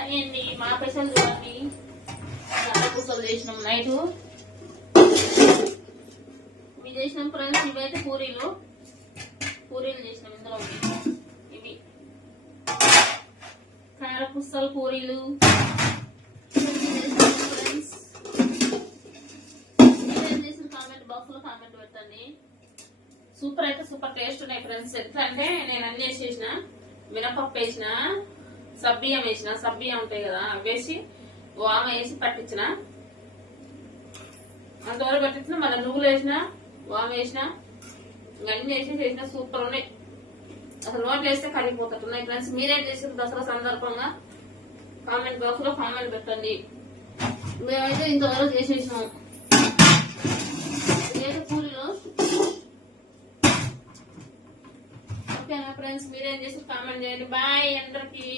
అయ్యండి మా స్పెషల్ చూడండి. పూసలు చేసినాం నైట్. ఇవి చేసినాం ఫ్రెండ్స్. ఇవైతే పూరీలు చేసినాం. ఇందులో ఇవి కారపూసలు పూరీలు ఫ్రెండ్స్. మీరేం చేసిన కామెంట్ బాక్స్ లో కామెంట్ పెట్టండి. సూపర్ అయితే సూపర్ టేస్ట్ ఉన్నాయి ఫ్రెండ్స్. ఎట్లా అంటే నేను అన్ని వేసేసిన, మినపప్పు వేసిన, సబ్బియ్యం వేసిన, సబ్బియ్యం ఉంటాయి కదా వేసి వామ వేసి పట్టించిన, అంతవరకు పట్టించిన. మళ్ళీ నువ్వులు వేసిన, వామ వేసిన, అన్ని వేసి చేసిన. సూపర్ ఉన్నాయి అసలు. నోట్లు వేస్తే కరిగిపోతున్నాయి ఫ్రెండ్స్. మీరేం చేసిన దసరా సందర్భంగా కామెంట్ బాక్స్ లో కామెంట్ పెట్టండి. మేమైతే ఇంతవరకు చేసేసినాం. ఇదైతే పూరీలో. ఓకేనా ఫ్రెండ్స్, మీరేం చేసి కామెంట్ చేయండి. బాయ్ అందరికి.